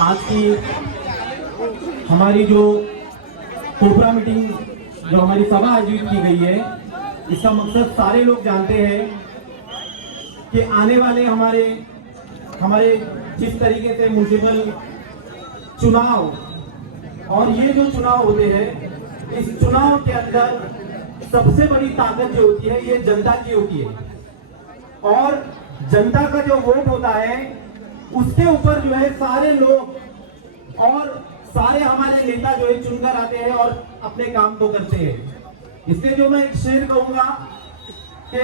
आज की हमारी जो कोबरा मीटिंग जो हमारी सभा आयोजित की गई है, इसका मकसद सारे लोग जानते हैं कि आने वाले हमारे जिस तरीके से म्युनिसिपल चुनाव और ये जो चुनाव होते हैं, इस चुनाव के अंदर सबसे बड़ी ताकत जो होती है ये जनता की होती है और जनता का जो वोट होता है उसके ऊपर जो है सारे लोग और सारे हमारे नेता जो है चुनकर आते हैं और अपने काम को करते हैं। इसलिए जो मैं एक शेर कहूंगा कि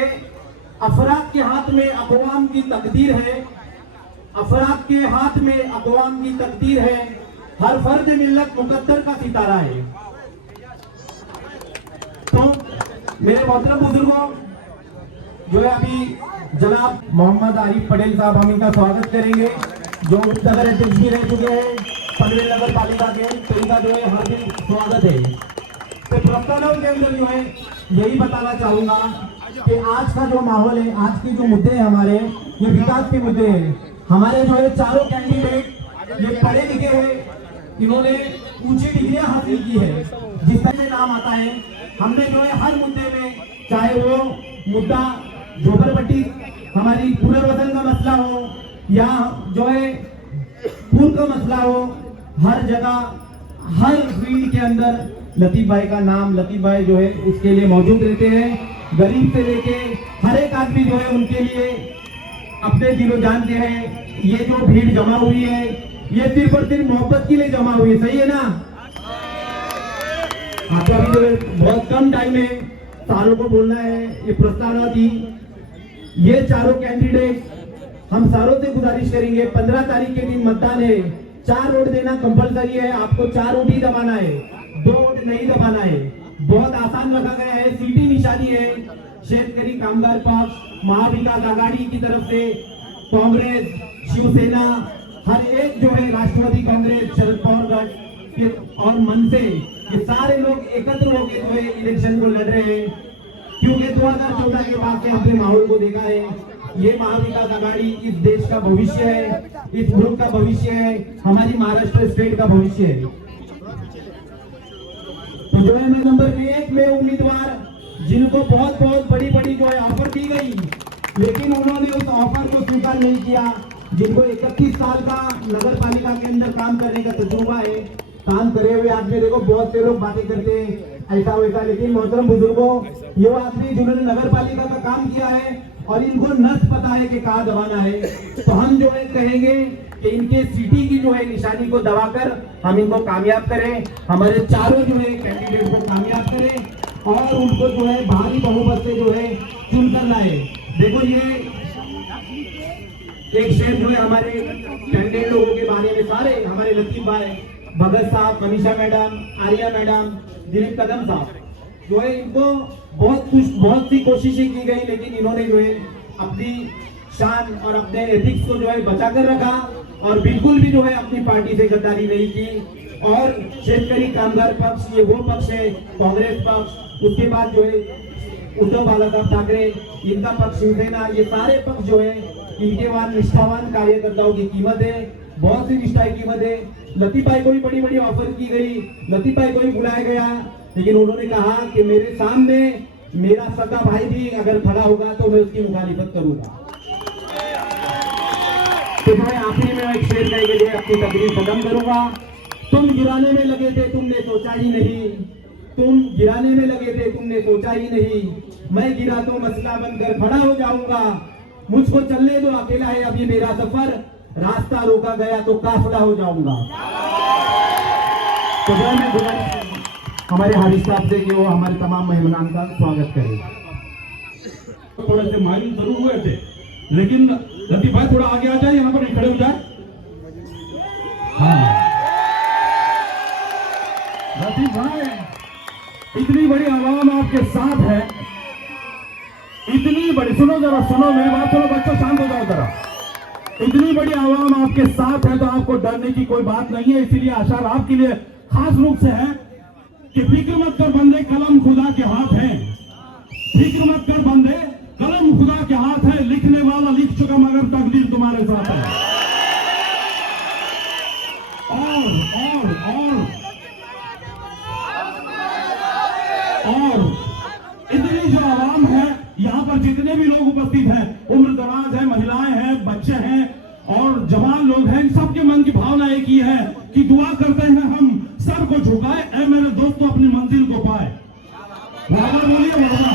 अफराद के हाथ में अक़वाम की तकदीर है, अफराद के हाथ में अक़वाम की तकदीर है, हर फर्द मिल्लत मुकद्दर का सितारा है। तो मेरे मोहतरम बुजुर्गों, जो है अभी जनाब मोहम्मद आरिफ पटेल साहब, हम इनका स्वागत करेंगे, जो नगर अध्यक्ष भी रह चुके हैं पनवेल नगर पालिका के, तो इनका जो है हार्दिक स्वागत है। तो प्रस्ताव के अंदर जो है यही बताना चाहूंगा कि आज का जो माहौल है, आज के जो मुद्दे हैं हमारे, ये विकास के मुद्दे हैं। हमारे जो है चारों कैंडिडेट ये पढ़े लिखे हैं, इन्होंने ऊंची डिग्रियां हासिल की है, जिस तरह से नाम आता है। हमने जो है हर मुद्दे में, चाहे वो मुद्दा झोपड़पट्टी हमारी पुनर्वसन का मसला हो या जो है पूल का मसला हो, हर जगह हर फील्ड के अंदर लतीफ भाई का नाम, लतीफ भाई जो है इसके लिए मौजूद रहते हैं। गरीब से लेके हर एक आदमी जो है उनके लिए अपने दिलो जान के हैं। ये जो भीड़ जमा हुई है ये सिर्फ और सिर्फ मोहब्बत के लिए जमा हुई है, सही है ना? आपको अभी जो बहुत कम टाइम है, सारों को बोलना है, ये प्रस्तावना थी। ये चारों कैंडिडेट हम सारों से गुजारिश करेंगे, 15 तारीख के दिन मतदान है, 4 वोट देना कंपलसरी है। आपको 4 वोट ही दबाना है, 2 वोट नहीं दबाना है। बहुत आसान रखा गया है, सीधी निशानी है। शेतकरी कामगार पक्ष, महाविकास आघाड़ी की तरफ से कांग्रेस, शिवसेना, हर एक जो है राष्ट्रवादी कांग्रेस, शरद पवार गठ और मन से ये सारे लोग एकत्र होकर जो है इलेक्शन को लड़ रहे हैं, क्योंकि 2014 के बाद से हमने माहौल को देखा है। ये महाविकास आघाड़ी इस देश का भविष्य है, इस मुल्क का भविष्य है, हमारी महाराष्ट्र स्टेट का भविष्य है। तो जो है मैं नंबर 1 में उम्मीदवार, जिनको बहुत बहुत बड़ी बड़ी जो है ऑफर दी गई, लेकिन उन्होंने उस ऑफर को स्वीकार नहीं किया। जिनको 31 साल का नगर पालिका के अंदर काम करने का तजुर्बा है, काम करे हुए आदमी, देखो बहुत से लोग बातें करते हैं ऐसा वैसा, लेकिन मोहतरम बुजुर्गों, ये आदमी जिन्होंने नगर पालिका का काम किया है और इनको नस पता है कि कहाँ दबाना है, तो हम जो है कहेंगे कि इनके सिटी की जो है निशानी को दबाकर हम इनको कामयाब करें, हमारे चारों जो है कैंडिडेट को कामयाब करें और उनको जो है भारी बहुमत से जो है चुन कर लाए। देखो ये एक शेर जो है हमारे कैंडिडेट लोगों के बारे में, सारे हमारे लतीफ भाई, भगत साहब, मनीषा मैडम, आर्या मैडम, दिलीप कदम साहब, जो है इनको बहुत सी कोशिशें की गई, लेकिन इन्होंने जो है अपनी शान और अपने एथिक्स को जो है बचा कर रखा और बिल्कुल भी जो है अपनी पार्टी से गद्दारी नहीं की। और शेतकरी कामगार पक्ष, ये वो पक्ष है, कांग्रेस पक्ष, उसके बाद जो है उद्धव बाला साहब ठाकरे, इनका पक्ष, शिवसेना, ये सारे पक्ष जो है इनके बाद निष्ठावान कार्यकर्ताओं की कीमत है, बहुत सी निष्ठा की कीमत है। लतीफ भाई को भी बड़ी बड़ी ऑफर की गई, लतीफ भाई को भी बुलाया गया, लेकिन उन्होंने कहा कि मेरे सामने मेरा सगा भाई भी अगर खड़ा होगा तो मैं उसकी मुखालिफत करूंगा। तो मैं आखिरी में एक शेर कह के अपनी तकरीर खत्म करूंगा। तुम गिराने में लगे थे, तुमने सोचा ही नहीं, तुम गिराने में लगे थे, तुमने सोचा ही नहीं, मैं गिरा तो मसला बनकर खड़ा हो जाऊंगा, मुझको चलने दो, अकेला है अभी मेरा सफर, रास्ता रोका गया तो काफिला हो जाऊंगा। तो मैं गुजारिश हमारे हारिस साहब से कि वो हमारे तमाम मेहमान का स्वागत करें। थोड़े से मायूस जरूर हुए थे, लेकिन लतीफ भाई थोड़ा आगे आ जाए, यहाँ पर खड़े हो जाए। हाँ लतीफ भाई, इतनी बड़ी आवाम आपके साथ है, इतनी बड़ी, सुनो जरा, सुनो मेरी बात, सुनो बच्चों, शांत हो जाओ जरा। इतनी बड़ी आवाम आपके साथ है तो आपको डरने की कोई बात नहीं है। इसीलिए आशा आपके लिए खास रूप से है कि फिक्र मत कर बंदे, कलम खुदा के हाथ है। फिक्र मत कर बंदे, कलम खुदा के हाथ है, लिखने वाला लिख चुका मगर तकदीर तुम्हारे साथ है। समाज है, महिलाएं हैं, बच्चे हैं और जवान लोग हैं, इन सबके मन की भावना एक ही है कि दुआ करते हैं हम सर को झुकाए, ऐ मेरे दोस्तों अपनी मंजिल को पाए। वादा बोलिए वादा।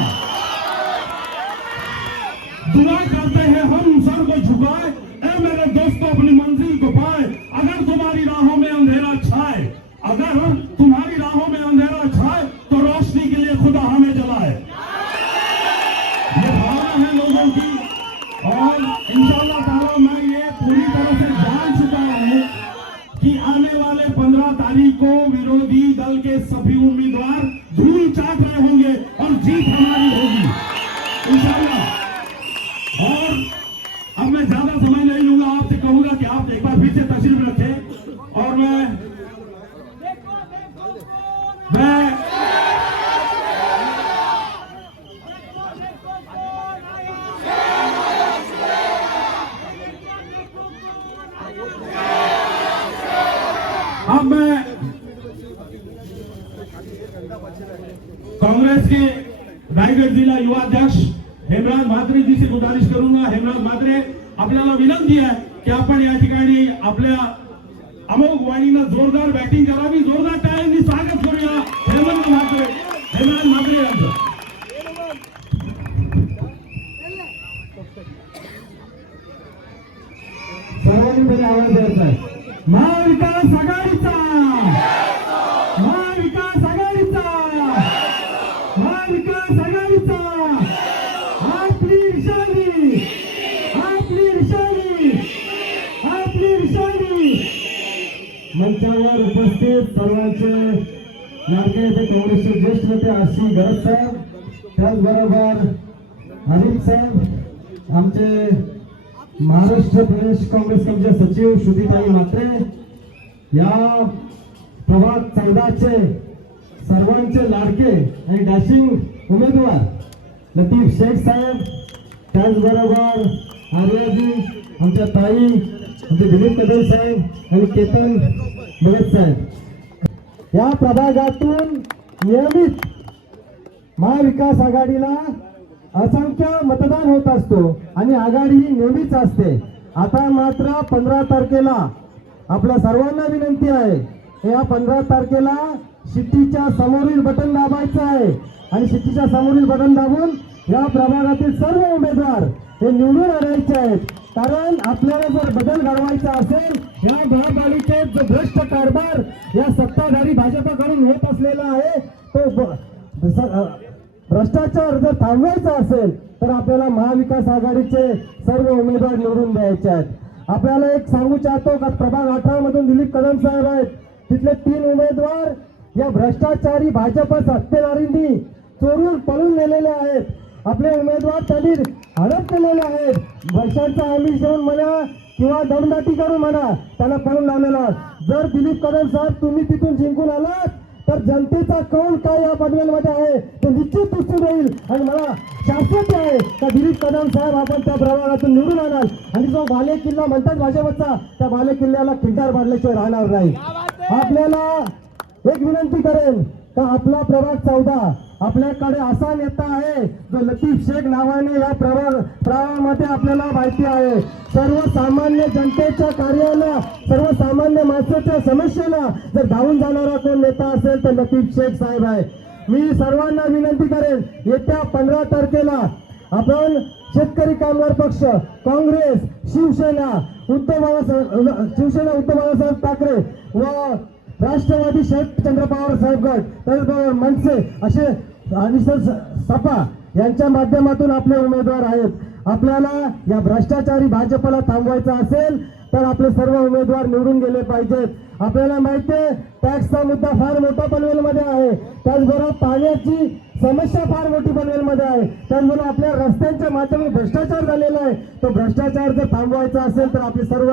दुआ करते हैं हम सर को झुकाए, ऐ मेरे दोस्तों अपनी मंजिल को पाए। अगर तुम्हारी राहों में अंधेरा छाए, अगर तुम्हारी राहों में अंधेरा छाए, तो रोशनी के लिए खुदा हमें जलाए। ये भावना है लोगों की और इंशाअल्लाह ताला मैं ये पूरी तरह से जान चुका हूं कि आने वाले 15 तारीख को विरोधी दल के सभी उम्मीदवार धूल चाट रहे होंगे और जीत हमारी होगी इंशाअल्लाह। और अब मैं ज्यादा समय नहीं लूंगा, आपसे कहूंगा कि आप एक बार फिर से तशरीफ रखें और मैं कांग्रेस के रायगड जिल्हा युवा अध्यक्ष हेमराज म्हात्रे जी से गुजारिश करूंगा। हेमराज म्हात्रे, आपल्याला विनंती आहे की आपण या ठिकाणी आपल्या अमोघ वाणीनं जोरदार बॅटिंग करावी। जोरदार टाळ्यांनी स्वागत करूया हेमंत म्हात्रे, हेमराज म्हात्रे यांचं। सर्वांनी पहिले आवाज द्यायचा आहे। महाविकास आघाडीचा, महाविकास आघाडीचा, महाविकास आघाडीचा, आपली निशाणी, आपली निशाणी, आपली निशाणी। मंचावर उपस्थित सर्वांचे लाडके येथे काँग्रेसचे ज्येष्ठ नेते आरसी गरज साहेब, त्याचबरोबर हरीफ साहेब, आमचे महाराष्ट्र प्रदेश काँग्रेस कमिटीचे सचिव श्रुतीताई म्हात्रे, या प्रभाग 14चे सर्वांचे लाडके आणि डॅशिंग उमेदवार लतीफ शेख साहेब, त्याचबरोबर आर्याजी, आमच्या ताई, आमचे दिलीप कदम साहेब आणि केतन भगत साहेब। या प्रभागातून नियमित महाविकास आघाडीला असंख्य मतदान होत असतो आणि आघाडी ही नेहमीच असते। आता मात्र 15 तारखेला आपल्या सर्वांना विनंती आहे, या 15 तारखेला शिट्टीच्या समोरील बटन दाबायचं आहे आणि शिट्टीच्या समोरील बटन दाबून या प्रभागातील सर्व उमेदवार हे निवडून आणायचे आहेत। कारण आपल्याला जर बदल घडवायचा असेल, या महापालिकेत जो भ्रष्ट कारभार या सत्ताधारी भाजपकडून होत असलेला आहे, तो भ्रष्टाचार जर थांबवायचा असेल तर आपल्याला महाविकास आघाडीचे सर्व उमेदवार निवडून द्यायचे आहेत। आपल्याला एक सांगू चाहतो का प्रभाग 18 मधून दिलीप कदम साहेब आहेत, तिथले 3 उमेदवार या भ्रष्टाचारी भाजप सत्तेधारींनी चोरून पळून नेलेले आहेत। आपले उमेदवार त्यांनी हडप केलेले आहेत। वर्षांचा आमिष देऊन म्हणा किंवा दमदाटी करून म्हणा त्यांना पळून लावलेला। जर दिलीप कदम साहेब तुम्ही तिथून जिंकून आलात तर जनतेचा कौल काय या पनवेलमध्ये आहे ते निश्चित दिसून येईल आणि मला शाश्वती आहे का दिलीप कदम साहेब आपण त्या प्रभागातून निवडून आणाल आणि जो बाले किल्ला म्हणतात भाजपचा, त्या बाले किल्ल्याला खिंडार बांधल्याशिवाय राहणार नाही। आपल्याला एक विनंती करेन का आपला प्रभाग 14 आपल्याकडे असा नेता आहे जो लतीफ शेख नावाने या प्रभागामध्ये आपल्याला माहिती आहे। सर्वसामान्य जनतेच्या कार्याला, सर्वसामान्य माणसाच्या समस्येला जर धावून जाणारा कोण नेता असेल तर लतीफ शेख साहेब आहे। मी सर्वांना विनंती करेन, येत्या 15 तारखेला आपण शेतकरी कामगार पक्ष, काँग्रेस, शिवसेना उद्धव बाळासाहेब ठाकरे व राष्ट्रवादी शरदचंद्र पवार साहेब गट, त्याचबरोबर मनसे असे आणि सपा यांच्या माध्यमातून आपले उमेदवार आहेत। आपल्याला या भ्रष्टाचारी भाजपला थांबवायचा असेल तर आपले सर्व उमेदवार निवडून गेले पाहिजेत। आपल्याला माहिती आहे टॅक्सचा मुद्दा फार मोठा पनवेलमध्ये आहे, त्याचबरोबर पाण्याची समस्या फार मोठी पनवेलमध्ये आहे, त्याचबरोबर आपल्या रस्त्यांच्या माध्यमातून भ्रष्टाचार झालेला आहे। तो भ्रष्टाचार जर थांबवायचा असेल तर आपले सर्व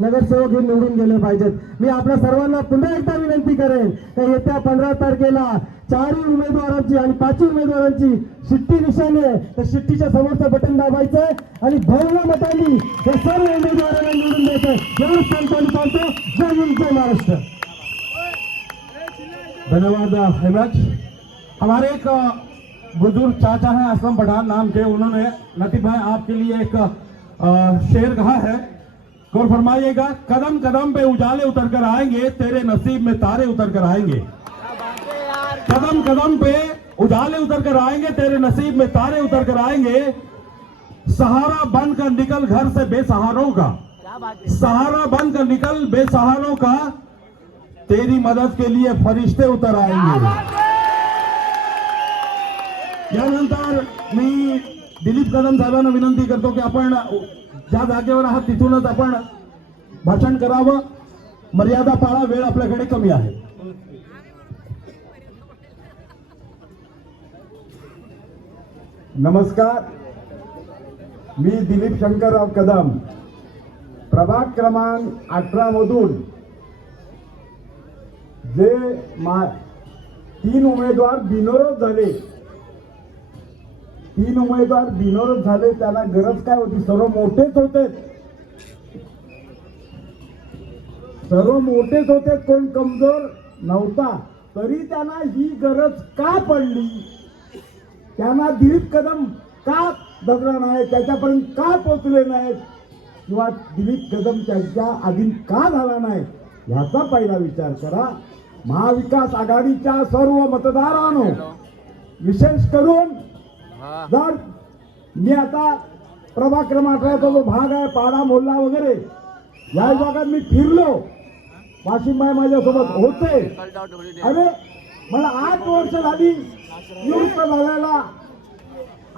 नगरसेवक हे निवडून गेले पाहिजेत। मी आपल्या सर्वांना पुन्हा एकदा विनंती करेन की येत्या 15 तारखेला 4 उमेदवारांची आणि 5 उमेदवारांची शिट्टी निशाणी आहे, तर शिट्टीच्या समोरचं बटन दाबायचं आणि भव्य मतांनी हे सर्व उमेदवारांना निवडून द्यायचं। एवढं सांगतो। जय हिंद, जय महाराष्ट्र। धन्यवाद हेमराज। हमारे एक बुजुर्ग चाचा हैं असलम पठान नाम के, उन्होंने लतीफ भाई आपके लिए एक शेर कहा है, गौर फरमाइएगा, कदम कदम पे उजाले उतर कर आएंगे, तेरे नसीब में तारे उतर कर आएंगे। कदम कदम पे उजाले उतर कर आएंगे, तेरे नसीब में तारे उतर कर आएंगे। सहारा बनकर निकल घर से बेसहारों का, सहारा बनकर निकल बेसहारों का, तेरी मदद के लिए फरिश्ते उतर आएंगे। यानंतर मी दिलीप कदम साहेबांना विनंती करतो की आपण ज्या जागेवर आहात तिथूनच आपण भाषण करावं, मर्यादा पाळा, वेळ आपल्याकडे कमी आहे। नमस्कार, मी दिलीप शंकरराव कदम, प्रभाग क्रमांक 18 मधून जे 3 उमेदवार बिनविरोध झाले, 3 उमेदवार बिनविरोध झाले, त्यांना गरज काय होती? सर्व मोठेच होते, सर्व मोठेच होते, कोण कमजोर नव्हता, तरी त्यांना ही गरज का पडली? त्यांना दिलीप कदम का धरला नाही, त्याच्यापर्यंत का पोचले नाहीत, किंवा दिलीप कदम त्यांच्या अधीन का झाला नाही, याचा पहिला विचार करा। महाविकास आघाडीच्या सर्व मतदारांनो, विशेष करून जर मी आता प्रभाग क्रमांक 18 जो भाग आहे, पाडा मोहल्ला वगैरे या भागात मी फिरलो, वाशिमबाई माझ्यासोबत होते। अरे मला 8 वर्ष झाली निवृत्त झालेला,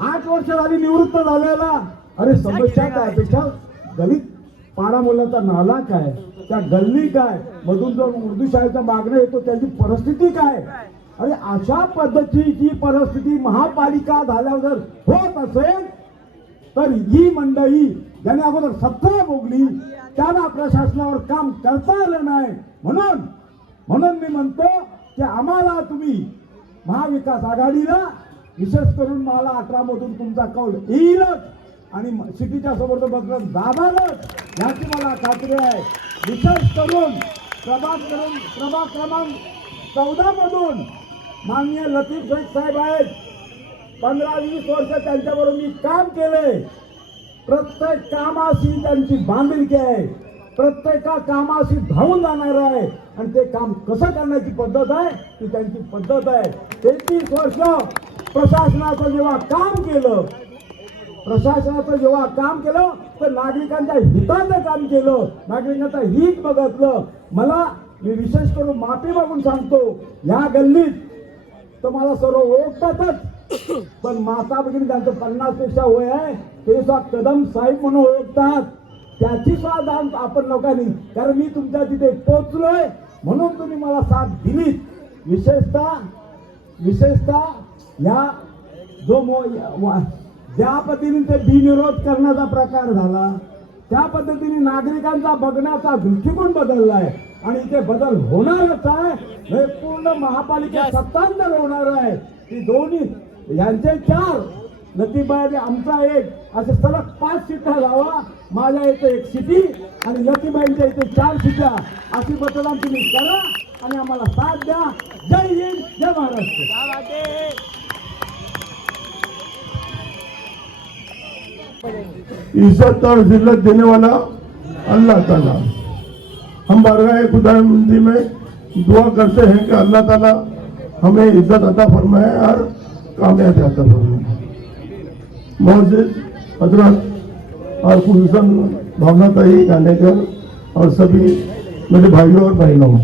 8 वर्ष झाली निवृत्त झालेला, अरे समस्या काय? त्याच्या गलीत पाडा मोहल्ल्याचा नाला काय, त्या गल्ली काय, मधून जो उर्दू शाळेचा मागणं येतो त्याची परिस्थिती काय? अरे अशा पद्धतीची परिस्थिती महापालिका झाल्यावर जर होत असेल तर ही मंडळी ज्याने अगोदर सत्ता भोगली त्यांना प्रशासनावर काम करता आलं नाही। म्हणून मी म्हणतो की आम्हाला तुम्ही महाविकास आघाडीला, विशेष करून मला 18 मधून तुमचा कौल येईलच आणि सिटीच्या समोर बघत दाबालच, याची मला खात्री आहे। विशेष करून प्रभाग क्रमांक 14 मधून माननीय लतीफ शेख साहेब आहेत, 15-20 वर्ष त्यांच्याबरोबर मी काम केले, प्रत्येक कामाशी त्यांची बांधिलकी आहे, प्रत्येक कामाशी धावून जाणार आहे आणि ते काम कसं करण्याची पद्धत आहे ती त्यांची पद्धत आहे। 33 वर्ष प्रशासनाचं जेव्हा काम केलं तर नागरिकांच्या हिताचं काम केलं, नागरिकांचा हित बघितलं। मी विशेष करून माफी मागून सांगतो, या गल्लीत तर मला सर्व ओळखतातच, पण माता भगिनी त्यांचं 50 पेक्षा वय आहे ते सुद्धा कदम साहेब म्हणून ओळखतात, त्याची सुद्धा जाण आपण लोकांनी, कारण मी तुमच्या तिथे पोहोचलोय म्हणून तुम्ही मला साथ दिलीत। विशेषतः या ज्या पद्धतीने ते बिनविरोध करण्याचा प्रकार झाला, त्या पद्धतीने नागरिकांचा बघण्याचा दृष्टिकोन बदललाय आणि इथे बदल होणारच आहे। हे पूर्ण महापालिकेत सत्तांतर होणार आहे। ती दोन्ही यांचे 4 लतीबाई आमचा 1 असे सलग 5 सीटा लावा, माझ्या इथे 1 सीटी आणि लतीबाईंच्या इथे 4 सीटा, अशी मतदान तुम्ही करा आणि आम्हाला साथ द्या। जय हिंद, जय महाराष्ट्र। इज्जत और जिल्लत देने वाला अल्लाह ताला, हम बारगाह खुदावंदी में दुआ करते हैं कि अल्लाह ताला हमें इज्जत अता फरमाए और कामयाबी अता फरमाए। मोअज़्ज़िज़ हज़रत और खुसूसन भावनाताई गानेकर और सभी मेरे भाइयों और बहनों,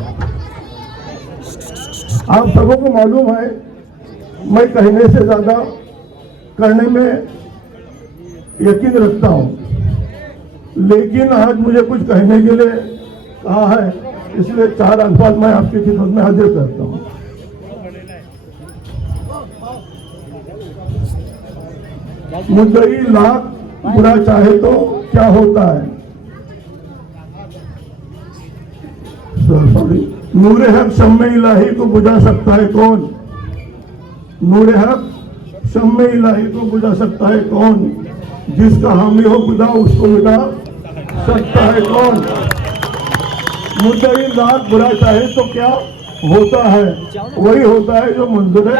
आप सबों को मालूम है मैं कहने से ज्यादा करने में यकीन रखता हूं, लेकिन आज मुझे कुछ कहने के लिए कहा है, इसलिए 4 अल्फाज मैं आपकी खिदमत में हाजिर करता हूं। मुद्दई लाख बुरा चाहे तो क्या होता है, सॉरी, नूरे हक शम्मे इलाही को बुझा सकता है कौन, नूरे हक शम्मे इलाही को बुझा सकता है कौन, जिसका हामी हो खुदा उसको मिटा सकता है कौन। मुद्दई लाख बुरा चाहे तो क्या होता है, वही होता है जो मंजूर है।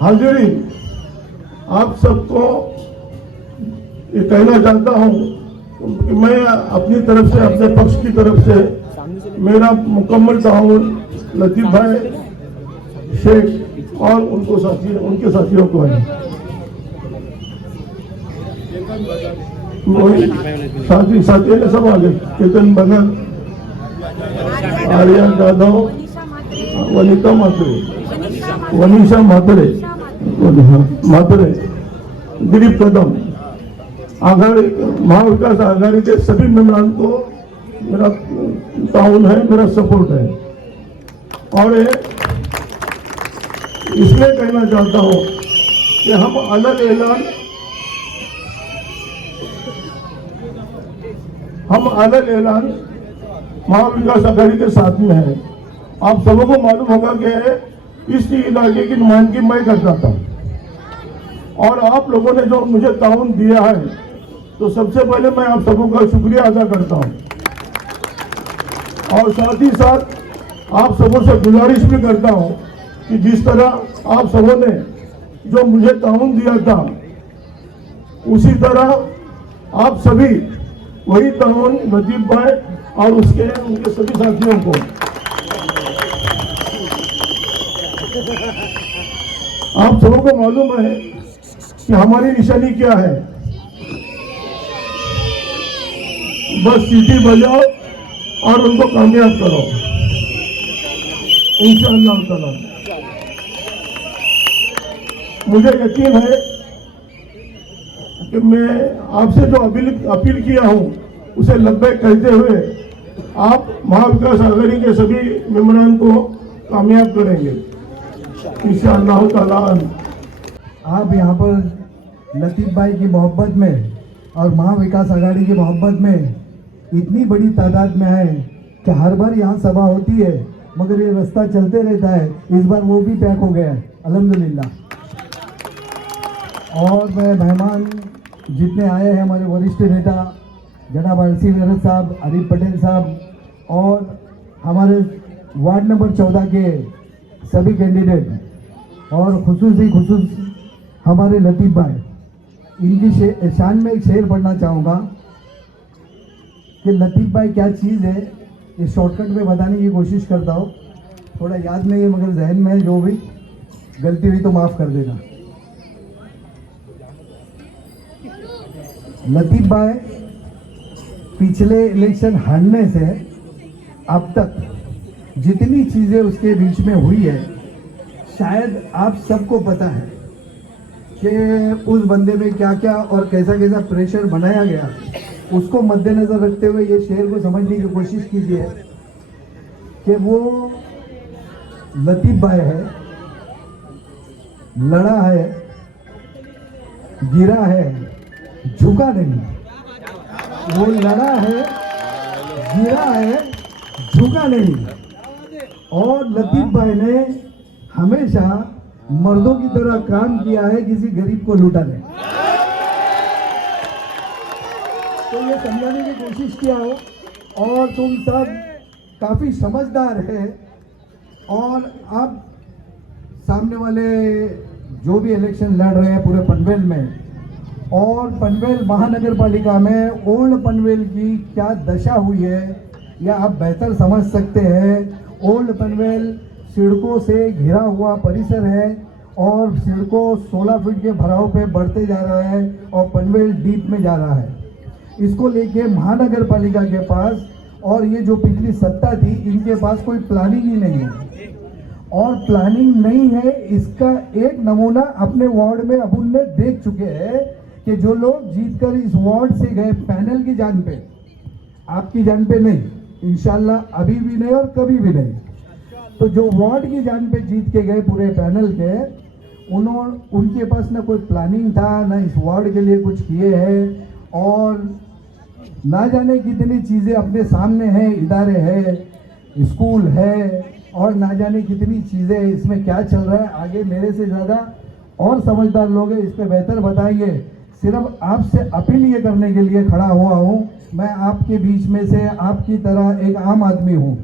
हाजिरी, आप सबको ये कहना चाहता हूँ कि मैं अपनी तरफ से, अपने पक्ष की तरफ से मेरा मुकम्मल ताउन लतीफ भाई शेख और उनके साथियों को है। साथी ने सब आगे, केतन भगत, आर्यन जाधव, वनिता म्हात्रे, वनिशा म्हात्रे, दिलीप कदम, आघाड़ी महाविकास आघाड़ी के सभी मेंबरान को मेरा ताउन है, मेरा सपोर्ट है। और इसलिए कहना चाहता हूं कि हम अलग ऐलान महाविकास आघाड़ी के साथ में है। आप सबों को मालूम होगा कि इस इलाके की नुमाइंदगी मैं करता था और आप लोगों ने जो मुझे ताउन दिया है, तो सबसे पहले मैं आप सबों का शुक्रिया अदा करता हूं और साथ ही साथ आप सबों से गुजारिश भी करता हूं कि जिस तरह आप सबों ने जो मुझे ताउन दिया था, उसी तरह आप सभी वही ताउन लतीफ भाई और उनके सभी साथियों को आप सबों को मालूम है कि हमारी निशानी क्या है। बस सीटी बजाओ और उनको कामयाब करो इंशाअल्लाह ताला। मुझे यकीन है कि मैं आपसे जो अपील किया हूं उसे लब्बैक कहते हुए आप महाविकास आघाड़ी के सभी मेंबरान को कामयाब करेंगे इंशाअल्लाह ताला। आप यहाँ पर लतीफ भाई की मोहब्बत में और महाविकास आघाड़ी की मोहब्बत में इतनी बड़ी तादाद में है कि हर बार यहाँ सभा होती है, मगर ये रास्ता चलते रहता है। इस बार वो भी पैक हो गया है अल्हम्दुलिल्लाह। और मेहमान जितने आए हैं, हमारे वरिष्ठ नेता जनाब आरसी मेहरत साहब, आरिफ पटेल साहब और हमारे वार्ड नंबर 14 के सभी कैंडिडेट और खुसूस हमारे लतीफ भाई, इनकी शान में एक शेर पढ़ना चाहूँगा कि लतीफ भाई क्या चीज़ है। ये शॉर्टकट में बताने की कोशिश करता हूँ, थोड़ा याद नहीं है मगर जहन में है, जो भी गलती हुई तो माफ़ कर देना। लतीफ भाई पिछले इलेक्शन हारने से अब तक जितनी चीज़ें उसके बीच में हुई है, शायद आप सबको पता है कि उस बंदे में क्या क्या और कैसा कैसा प्रेशर बनाया गया। उसको मद्देनज़र रखते हुए ये शेर को समझने की कोशिश कीजिए कि वो लतीफ भाई है, लड़ा है, गिरा है, झुका नहीं। वो लड़ा है, गिरा है, झुका नहीं। और लतीफ भाई ने हमेशा मर्दों की तरह काम किया है, किसी गरीब को लूटा नहीं। तो ये समझाने की कोशिश किया हो और तुम सब काफ़ी समझदार हैं और अब सामने वाले जो भी इलेक्शन लड़ रहे हैं पूरे पनवेल में और पनवेल महानगर पालिका में ओल्ड पनवेल की क्या दशा हुई है या आप बेहतर समझ सकते हैं। ओल्ड पनवेल सड़कों से घिरा हुआ परिसर है और सड़कों 16 फीट के भराव पे बढ़ते जा रहा है और पनवेल डीप में जा रहा है। इसको लेके महानगर पालिका के पास और ये जो पिछली सत्ता थी, इनके पास कोई प्लानिंग ही नहीं है। और प्लानिंग नहीं है, इसका एक नमूना अपने वार्ड में अपन ने देख चुके हैं कि जो लोग जीतकर इस वार्ड से गए पैनल की जान पे, आपकी जान पे नहीं, इंशाल्लाह अभी भी नहीं और कभी भी नहीं, तो जो वार्ड की जान पे जीत के गए पूरे पैनल के, उनके पास ना कोई प्लानिंग था, ना इस वार्ड के लिए कुछ किए हैं और ना जाने कितनी चीज़ें अपने सामने हैं, इदारे हैं, स्कूल है और ना जाने कितनी चीज़ें इसमें क्या चल रहा है। आगे मेरे से ज़्यादा और समझदार लोग हैं, इस पर बेहतर बताएंगे। सिर्फ आपसे अपील ये करने के लिए खड़ा हुआ हूँ, मैं आपके बीच में से आपकी तरह एक आम आदमी हूँ।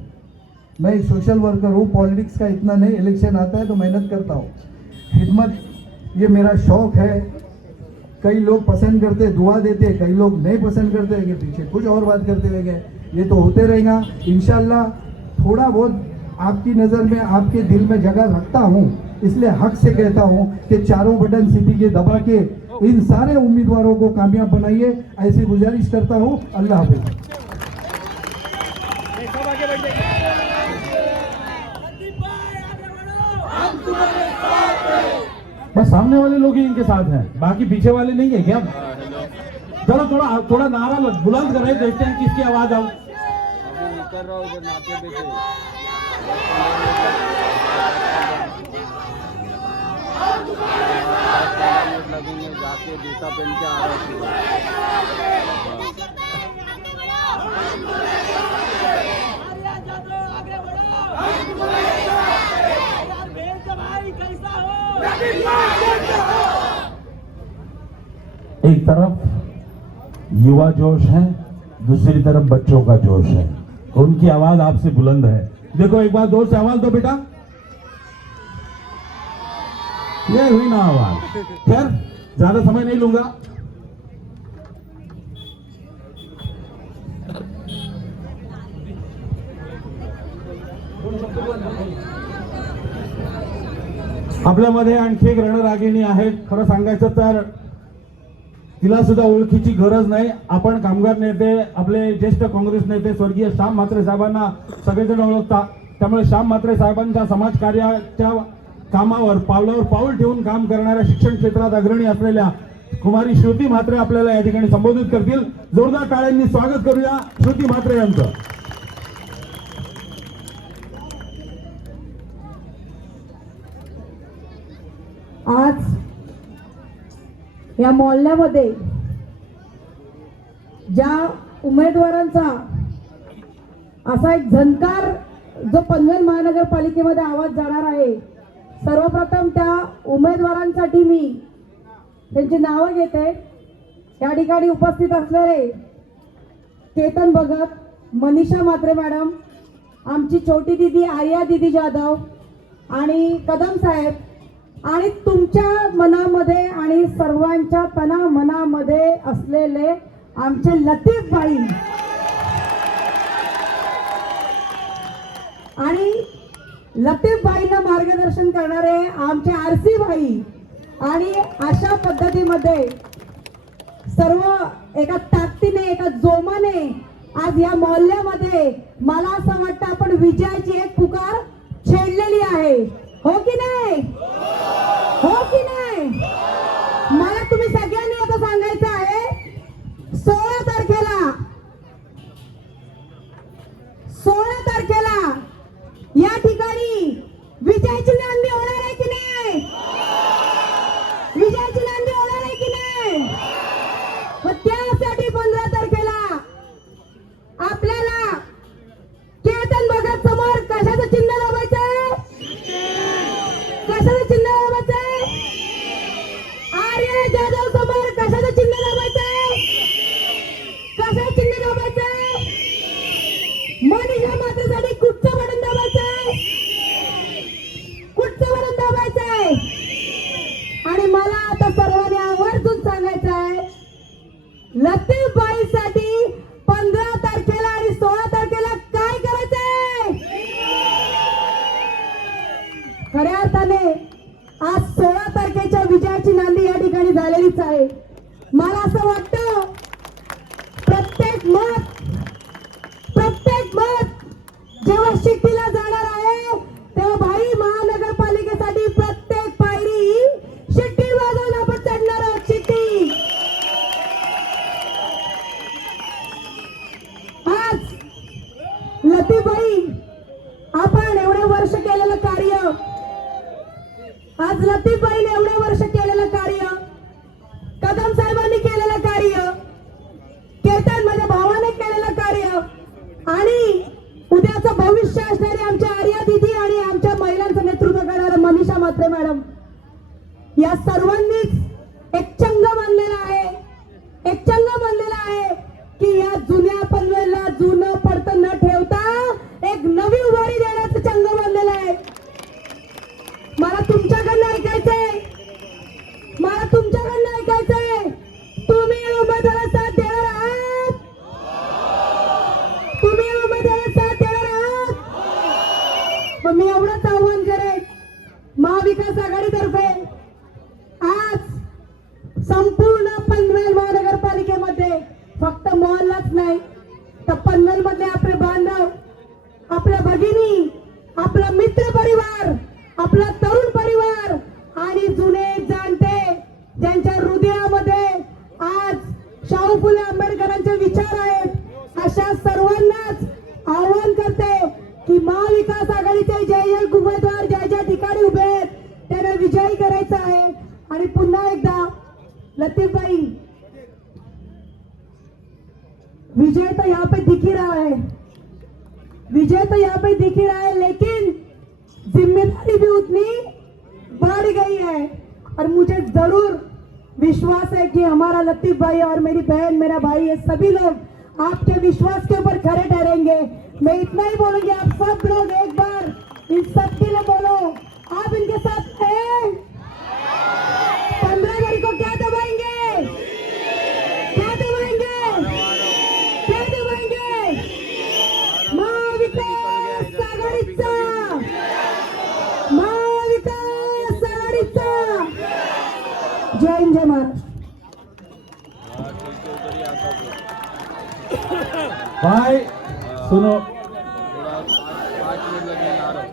मैं एक सोशल वर्कर हूँ, पॉलिटिक्स का इतना नहीं, इलेक्शन आता है तो मेहनत करता हूँ, खिदमत ये मेरा शौक है। कई लोग पसंद करते, दुआ देते, कई लोग नहीं पसंद करते कि पीछे कुछ और बात करते हुए गए। ये तो होते रहेगा इंशाल्लाह। थोड़ा बहुत आपकी नज़र में, आपके दिल में जगह रखता हूँ, इसलिए हक से कहता हूँ कि चारों बटन सीटी के दबा के इन सारे उम्मीदवारों को कामयाब बनाइए, ऐसी गुजारिश करता हूँ। अल्लाह हाफिज़। बस सामने वाले लोग ही इनके साथ हैं, बाकी पीछे वाले नहीं है क्या? चलो थोड़ा नारा बुलंद करें, देखते हैं किसकी आवाज आऊ। कर रहा हूँ उधर नाचे देखे लगेंगे, जाके जूता पहन के आ एक तरफ युवा जोश है, दूसरी तरफ बच्चों का जोश है, उनकी आवाज आपसे बुलंद है। देखो एक बार जोर से आवाज दो बेटा। ये हुई ना आवाज। खैर ज्यादा समय नहीं लूंगा। आपल्यामध्ये आणखी एक रणरागिणी आहे। खरं सांगायचं तर तिला सुद्धा ओळखीची गरज नाही। आपण कामगार नेते, आपले ज्येष्ठ काँग्रेस नेते स्वर्गीय श्याम म्हात्रे साहेबांना सगळेजण ओळखता, त्यामुळे श्याम म्हात्रे साहेबांच्या समाजकार्याच्या कामावर पावलावर पाऊल ठेवून काम करणाऱ्या, शिक्षण क्षेत्रात अग्रणी असलेल्या कुमारी श्रुती म्हात्रे आपल्याला या ठिकाणी संबोधित करतील। जोरदार टाळ्यांनी स्वागत करूया श्रुती म्हात्रे यांचं। आज या मोहल्ल्यामध्ये ज्या उमेदवारांचा असा एक झंकार जो पनवेल महानगरपालिकेमध्ये आवाज जाणार आहे, सर्वप्रथम त्या उमेदवारांसाठी मी त्यांची नावं घेते। या ठिकाणी उपस्थित असलेले केतन भगत, मनीषा म्हात्रे मॅडम, आमची छोटी दीदी आर्या दीदी जाधव आणि कदम साहेब, आणि तुमच्या मनामध्ये आणि सर्वांच्या तना मनामध्ये असलेले आमचे लतीफ भाई आणि लतीफ भाईंना मार्गदर्शन करणारे आमचे आरसी भाई, आणि अशा पद्धतीमध्ये सर्व एका ताकदीने, एका जोमाने आज या मोहल्ल्यामध्ये मला असं वाटतं आपण विजयाची एक पुकार छेडलेली आहे। हो की नाही? हो की नाही? मला तुम्ही सगळ्यांनी आता सांगायचं आहे, 16 तारखेला या ठिकाणी विजयाची नांदी होणार आहे की नाही? विजयाची नांदी होणार आहे की नाही? मग त्यासाठी 15 तारखेला आपल्याला केतन भगत समोर कशाचं चिन्ह दाबायचं आहे? कशाचं चिन्ह दाबायचं आहे? आर्य जाधव समोर कशाचं चिन्ह दाबायचं आहे? कशाचं चिन्ह दाबायचं आहे? मनीषा म्हात्रेसाठी कुठचं बटन दाबायचं आहे? कुठचं बटन दाबायचं आहे? आणि मला आता सर्वांनी आवर्जून सांगायचं आहे, लतीफ भाईसाठी 15 तारखेला आणि 16 तारखेला काय करायचंय? खऱ्या अर्थाने आज 16 तारखेच्या विजयाची नांदी या ठिकाणी झालेलीच आहे। मला असं वाटतं प्रत्येक मत जेव्हा शिट्टीला जाणार आहे, तेव्हा भाई महानगरपालिकेसाठी प्रत्येक पायरी शिट्टी वाजवून आपण चढणार आहोत। शिट्टी आज लतीफ भाई, आपण एवढे वर्ष केलेलं कार्य, आज लतीफ भाईने एवढे वर्ष केलेलं कार्य, कदम साहेबांनी केलेलं कार्य, केतन माझ्या भावाने केलेलं कार्य, आणि उद्याचं भविष्य असणारी आमच्या आर्या दीदी आणि आमच्या महिलांचं नेतृत्व करणाऱ्या मनीषा म्हात्रे मॅडम, या सर्वांनीच एक चंग बांधलेला आहे, एक चंग बांधलेला आहे की या जुन्या पनवेलला जुनं पडतं न ठेवता एक नवी उभारी देण्याचं चंग बांधलेलं आहे। मला तुमच्याकडनं ऐकायचंय उमेदवाराला साथ देणार आहात? तुम्ही या उमेदवाराला साथ देणार आहात? मग मी एवढंच आव्हान करेन, महाविकास आघाडीतर्फे आज संपूर्ण पनवेल महानगरपालिकेमध्ये फक्त मॉललाच नाही तर पनवेल मधले आपले बांधव, आपल्या भगिनी, आपला मित्र परिवार, आपला तरुण परिवार आणि जुने जाणते ज्यांच्या हृदयामध्ये आज शाहू फुले आंबेडकरांचे विचार आहेत, अशा सर्वांनाच आवाहन करते की महाविकास आघाडीचे जे उमेदवार ज्या ज्या ठिकाणी उभे आहेत त्यांना विजयी करायचं आहे. आणि पुन्हा एकदा लतीफभाई, विजय तो यहाँ पे दिख ही रहा है, विजय तो यहाँ पे दिख ही रहा है, लेकिन जिम्मेदारी भी उतनी बढ़ गई है. और मुझे जरूर विश्वास है कि हमारा लतीफ भाई और मेरी बहन, मेरा भाई, ये सभी लोग आपके विश्वास के ऊपर खरे ठहरेंगे. मैं इतना ही बोलूंगी, आप सब लोग एक बार इन सब के लिए बोलो, आप इनके साथ हैं? 15 तारीख को क्या दबाएंगे? क्या दबाएंगे? क्या दबाएंगे? महाविकास आघाडीचा, महाविकास आघाडीचा. जय हिंद, जय महाराष्ट्र. भाई सुनो, थोड़ा 5 मिनट लगेंगे आ रहा हूँ.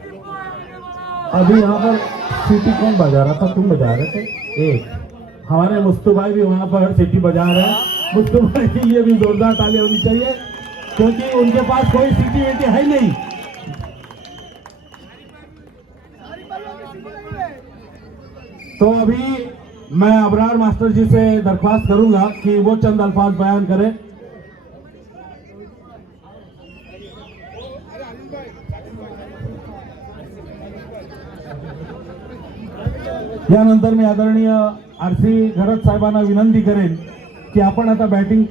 अभी यहाँ पर सीटी कौन बजा रहा था? तुम बजा रहे थे. एक हमारे मुस्तु भाई भी वहाँ पर सीटी बजा रहे हैं. मुस्तु भाई की ये भी जोरदार ताली होनी चाहिए क्योंकि उनके पास कोई सीटी वेटी है ही नहीं. तो अभी मैं अबरार मास्टर जी से दरख्वास्त करूंगा कि वो चंद अल्फाज बयान करें. यानंतर मी आदरणीय आरसी घरत साहेबांना विनंती करेन की आपण आता बॅटिंग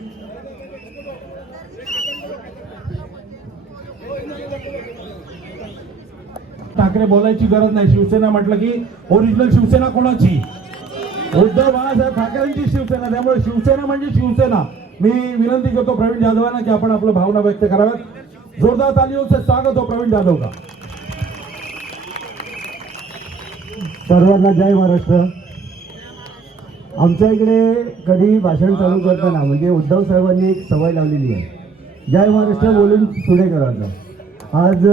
ठाकरे बोलायची गरज नाही. शिवसेना म्हटलं की ओरिजिनल शिवसेना कोणाची? उद्धव बाळासाहेब ठाकरेंची शिवसेना. त्यामुळे शिवसेना म्हणजे शिवसेना. मी विनंती करतो प्रवीण जाधवांना की आपण आपल्या भावना व्यक्त कराव्यात. जोरदार तालियों से स्वागत हो प्रवीण जाधव का. सर्वांना जय महाराष्ट्र. आमच्या इकडे कधी भाषण चालू करताना म्हणजे उद्धव साहेबांनी एक सवय लावलेली आहे, जय महाराष्ट्र बोलून पुढे करायचं. आज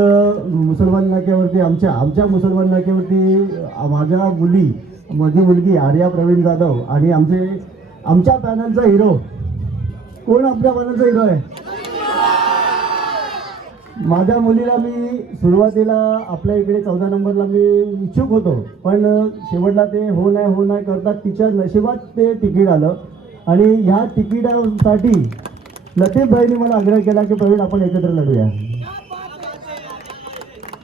मुसलमान नाक्यावरती आमच्या मुसलमान नाक्यावरती माझी मुलगी आर्या प्रवीण जाधव आणि आमच्या पॅनलचा हिरो कोण? आपल्या पॅनलचा हिरो आहे. माझ्या मुलीला मी सुरुवातीला आपल्या इकडे 14 नंबरला मी इच्छुक होतो, पण शेवटला ते हो नाही करतात तिच्या नशिबात ते तिकीट आलं. आणि ह्या तिकिटासाठी लतीफभाईंनी मला आग्रह केला की प्रवीण आपण एकत्र लढूया.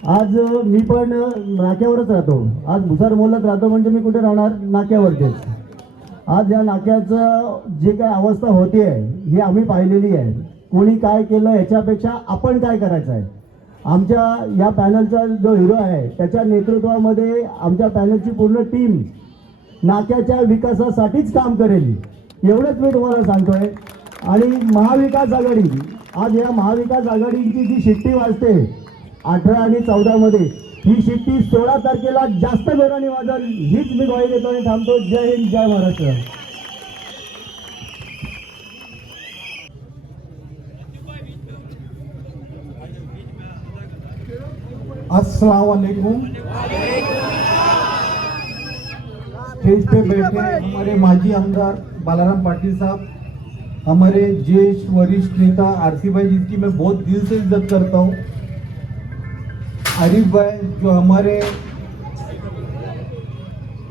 आज मी पण नाक्यावरच राहतो, आज भुसार मोहल्ल्यात राहतो, म्हणजे मी कुठे राहणार? नाक्यावरतीच. आज या नाक्याचं जे काय अवस्था होते आहे ही आम्ही पाहिलेली आहे. कोणी काय केलं याच्यापेक्षा आपण काय करायचं आहे. आमच्या या पॅनलचा जो हिरो आहे त्याच्या नेतृत्वामध्ये आमच्या पॅनलची पूर्ण टीम नाक्याच्या विकासासाठीच काम करेल, एवढंच मी तुम्हाला सांगतोय. आणि महाविकास आघाडी, आज या महाविकास आघाडीची जी शिट्टी वाजते 18 आणि 14 मध्ये, ही शिट्टी 16 तारखेला जास्त जोराने वाजल हीच मी ग्वाही देतो आणि थांबतो. जय हिंद, जय महाराष्ट्र. अस्सलाम वालेकुम. स्टेज पे बैठे हमारे माजी आमदार बालाराम पाटिल साहब, हमारे ज्येष्ठ वरिष्ठ नेता आरसी भाई जिसकी मैं बहुत दिल से इज्जत करता हूँ, आरिफ भाई जो हमारे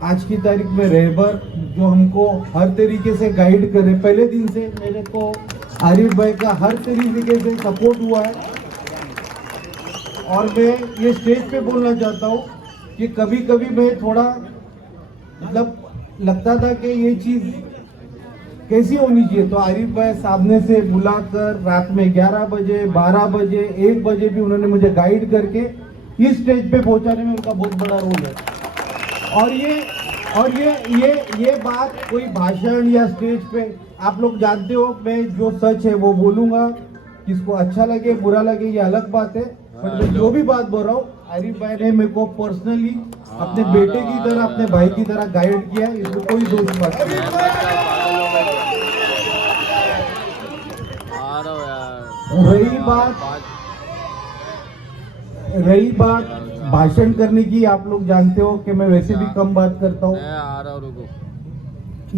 आज की तारीख में रहबर, जो हमको हर तरीके से गाइड करे. पहले दिन से मेरे को आरिफ भाई का हर तरीके से सपोर्ट हुआ है. और मैं ये स्टेज पे बोलना चाहता हूँ कि कभी कभी मैं थोड़ा मतलब लगता था कि ये चीज़ कैसी होनी चाहिए, तो आरिफ भाई सामने से बुलाकर रात में 11 बजे 12 बजे 1 बजे भी उन्होंने मुझे गाइड करके इस स्टेज पे पहुंचाने में उनका बहुत बड़ा रोल है. और ये बात कोई भाषण या स्टेज पे आप लोग जानते हो मैं जो सच है वो बोलूंगा, किसको अच्छा लगे बुरा लगे ये अलग बात है, बट मैं जो भी बात बोल रहा हूँ, आरिफ भाई ने मेरे को पर्सनली अपने बेटे की तरह अपने भाई की तरह गाइड किया, इसमें कोई दोष बात नहीं। आ रहा हूँ यार। रही बात भाषण करने की, आप लोग जानते हो कि मैं वैसे भी कम बात करता हूँ। मैं आ रहा हूँ, रुको।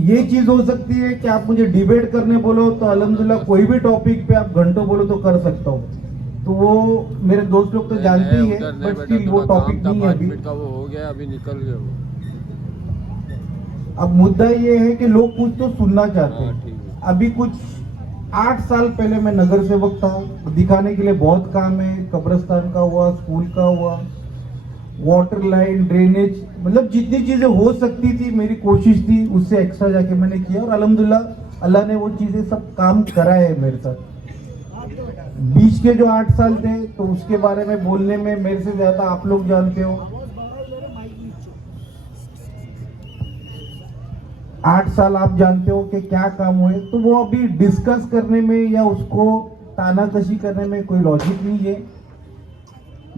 ये चीज हो सकती है कि आप मुझे डिबेट करने बोलो तो अल्हम्दुलिल्लाह कोई भी टॉपिक पे आप घंटों बोलो तो कर सकता हूँ, तो वो मेरे दोस्त लोग तो जानते ही है, बट स्टिल वो टॉपिक नहीं है अभी। का वो हो गया, अभी निकल गया वो। अब मुद्दा ये है कि लोग कुछ तो सुनना चाहते हाँ, ठीक हैं। है। अभी कुछ 8 साल पहले मैं नगर सेवक था, दिखाने के लिए बहुत काम है, कब्रिस्तान का हुआ, स्कूल का हुआ, वाटर लाइन, ड्रेनेज, मतलब जितनी चीजें हो सकती थी मेरी कोशिश थी, उससे एक्स्ट्रा जाके मैंने किया और अल्हम्दुलिल्लाह अल्लाह ने वो चीजें सब काम कराए है मेरे साथ। बीच के जो 8 साल थे तो उसके बारे में बोलने में मेरे से ज्यादा आप लोग जानते हो। 8 साल आप जानते हो कि क्या काम हुए, तो वो अभी डिस्कस करने में या उसको तानाकशी करने में कोई लॉजिक नहीं है।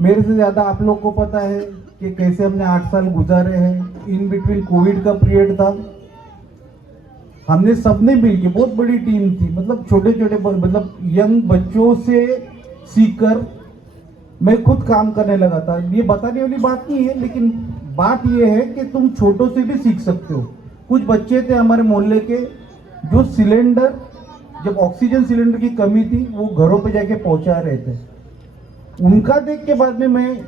मेरे से ज्यादा आप लोग को पता है कि कैसे हमने 8 साल गुजारे हैं। इन बिटवीन कोविड का पीरियड था, हमने सबने मिलके, बहुत बड़ी टीम थी, मतलब छोटे छोटे मतलब यंग बच्चों से सीखकर मैं खुद काम करने लगा था। ये बताने वाली बात नहीं है, लेकिन बात ये है कि तुम छोटों से भी सीख सकते हो। कुछ बच्चे थे हमारे मोहल्ले के जो सिलेंडर, जब ऑक्सीजन सिलेंडर की कमी थी, वो घरों पे जाके पहुंचा रहे थे। उनका देख के बाद में मैं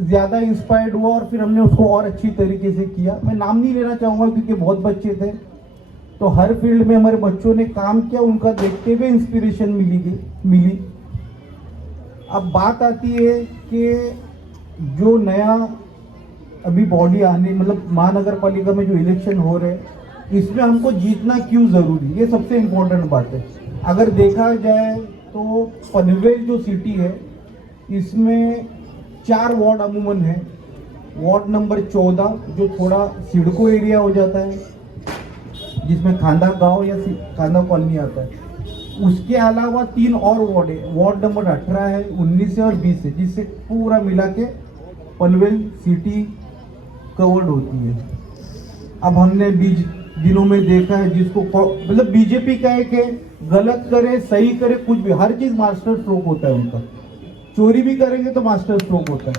ज्यादा इंस्पायर्ड हुआ और फिर हमने उसको और अच्छी तरीके से किया। मैं नाम नहीं लेना चाहूंगा क्योंकि बहुत बच्चे थे, तो हर फील्ड में हमारे बच्चों ने काम किया, उनका देखते हुए इंस्पिरेशन मिली। अब बात आती है कि जो नया अभी बॉडी आने, मतलब महानगर पालिका में जो इलेक्शन हो रहे हैं, इसमें हमको जीतना क्यों जरूरी, ये सबसे इम्पोर्टेंट बात है। अगर देखा जाए तो पनवेल जो सिटी है, इसमें 4 वार्ड अमूमन है। वार्ड नंबर 14 जो थोड़ा सिडको एरिया हो जाता है, जिसमें खांदा गांव या खांदा कॉलोनी आता है। उसके अलावा 3 और वार्ड है, वार्ड नंबर 18 है, 19 है और 20 है, जिससे पूरा मिला के पनवेल सिटी कवर्ड होती है। अब हमने बीच दिनों में देखा है, जिसको मतलब बीजेपी का है कि गलत करे सही करे कुछ भी, हर चीज मास्टर स्ट्रोक होता है उनका। चोरी भी करेंगे तो मास्टर स्ट्रोक होता है।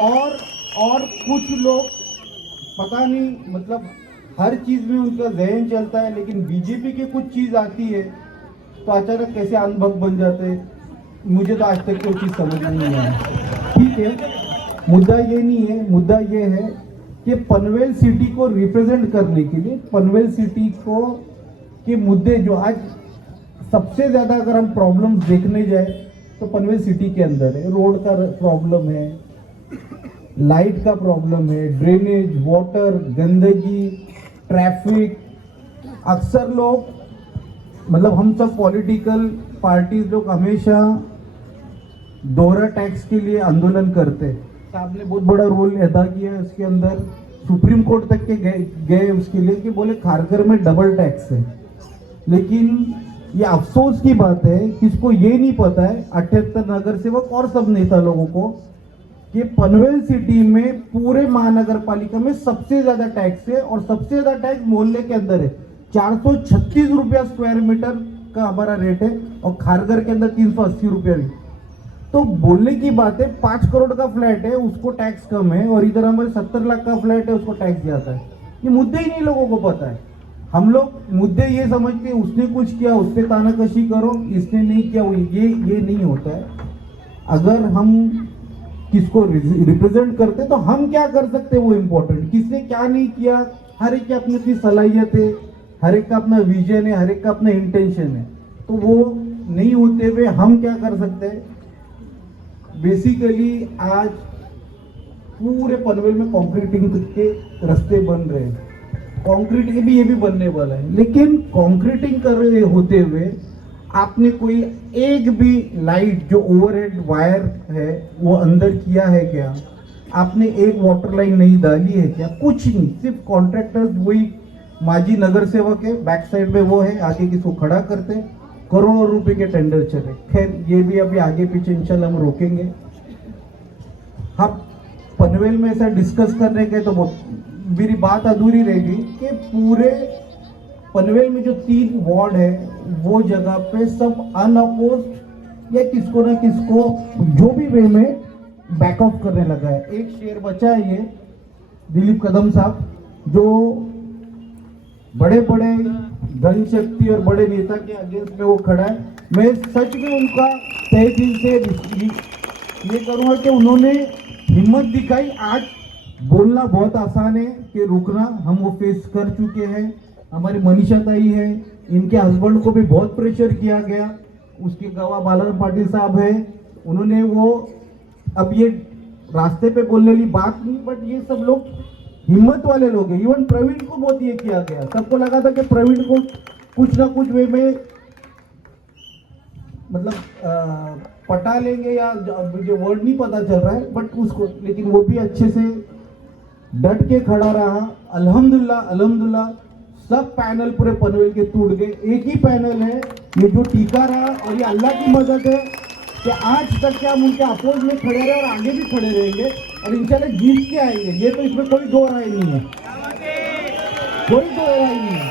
और कुछ लोग पता नहीं, मतलब हर चीज में उनका जहन चलता है, लेकिन बीजेपी की कुछ चीज आती है तो अचानक कैसे अनभक्त बन जाते हैं। मुझे तो आज तक कोई चीज समझ नहीं आई। ठीक है, मुद्दा ये नहीं है, मुद्दा ये है कि पनवेल सिटी को रिप्रेजेंट करने के लिए, पनवेल सिटी को के मुद्दे जो आज सबसे ज्यादा अगर हम प्रॉब्लम्स देखने जाए तो पनवेल सिटी के अंदर है। रोड का प्रॉब्लम है, लाइट का प्रॉब्लम है, ड्रेनेज, वाटर, गंदगी, ट्रैफिक। अक्सर लोग, मतलब हम सब पॉलिटिकल पार्टीज लोग हमेशा दोहरा टैक्स के लिए आंदोलन करते हैं। साहब ने बहुत बड़ा रोल अदा किया है उसके अंदर, सुप्रीम कोर्ट तक के गए उसके लिए कि बोले खारघर में डबल टैक्स है। लेकिन ये अफसोस की बात है, किसको ये नहीं पता है, 78 नगर सेवक और सब नेता लोगों को, कि पनवेल सिटी में पूरे महानगर पालिका में सबसे ज्यादा टैक्स है और सबसे ज्यादा टैक्स मोहल्ले के अंदर है। 436 रुपया स्क्वायर मीटर का हमारा रेट है और खारघर के अंदर 380 रुपया। तो बोलने की बात है, 5 करोड़ का फ्लैट है उसको टैक्स कम है, और इधर हमारे 70 लाख का फ्लैट है उसको टैक्स ज्यादा है। ये मुद्दे ही नहीं लोगों को पता है। हम लोग मुद्दे ये समझते हैं उसने कुछ किया उस पर तानाकशी करो, इसने नहीं किया, ये नहीं होता है। अगर हम किसको रिप्रेजेंट करते तो हम क्या कर सकते हैं वो इम्पोर्टेंट, किसने क्या नहीं किया। हर एक की अपनी अपनी सलाहियत है, हर एक का अपना विजन है, हर एक का अपना इंटेंशन है, तो वो नहीं होते हुए हम क्या कर सकते हैं। बेसिकली आज पूरे पनवेल में कंक्रीटिंग के रास्ते बन रहे हैं, कंक्रीट ये भी बनने वाला है, लेकिन कंक्रीटिंग कर रहे होते हुए आपने कोई एक भी लाइट जो ओवरहेड वायर है वो अंदर किया है क्या? आपने एक वाटर लाइन नहीं डाली है क्या? कुछ नहीं, सिर्फ कॉन्ट्रैक्टर्स वही माजी नगर सेवक है, बैक साइड में वो है, आगे किसको खड़ा करते, करोड़ों रुपए के टेंडर चले। खैर ये भी अभी आगे पीछे इंशाल्लाह हम रोकेंगे। हम पनवेल में ऐसा डिस्कस करने के तो मेरी बात अधूरी रहेगी कि पूरे पनवेल में जो 3 वार्ड है वो जगह पे सब अनअपोज्ड या किसको ना किसको जो भी वे में बैक ऑफ करने लगा है। एक शेर बचा है ये दिलीप कदम साहब, जो बड़े बड़े धन शक्ति और बड़े नेता के अगेंस्ट में वो खड़ा है। मैं सच में उनका तहे दिल से ये करूँगा कि उन्होंने हिम्मत दिखाई। आज बोलना बहुत आसान है कि रुकना हम वो फेस कर चुके हैं। हमारी मनीषा ताई है, इनके हस्बैंड को भी बहुत प्रेशर किया गया, उसके गवाह बालन पाटिल साहब है, उन्होंने वो अब ये रास्ते पे बोलने वाली बात नहीं, बट ये सब लोग हिम्मत वाले लोग हैं। इवन प्रवीण को बहुत ये किया गया, सबको लगा था कि प्रवीण को कुछ ना कुछ वे में मतलब पटा लेंगे, या मुझे वर्ड नहीं पता चल रहा है, बट उसको, लेकिन वो भी अच्छे से डट के खड़ा रहा। अल्हम्दुलिल्लाह सब पैनल पूरे पनवेल के टूट गए। एक ही पैनल है ये जो टीका रहा, और ये अल्लाह की मदद है कि आज तक के हम उनके अपोज में खड़े रहे और आगे भी खड़े रहेंगे और इंशाल्लाह जीत के आएंगे। ये तो इसमें कोई दो राय नहीं है, कोई दो राय नहीं है।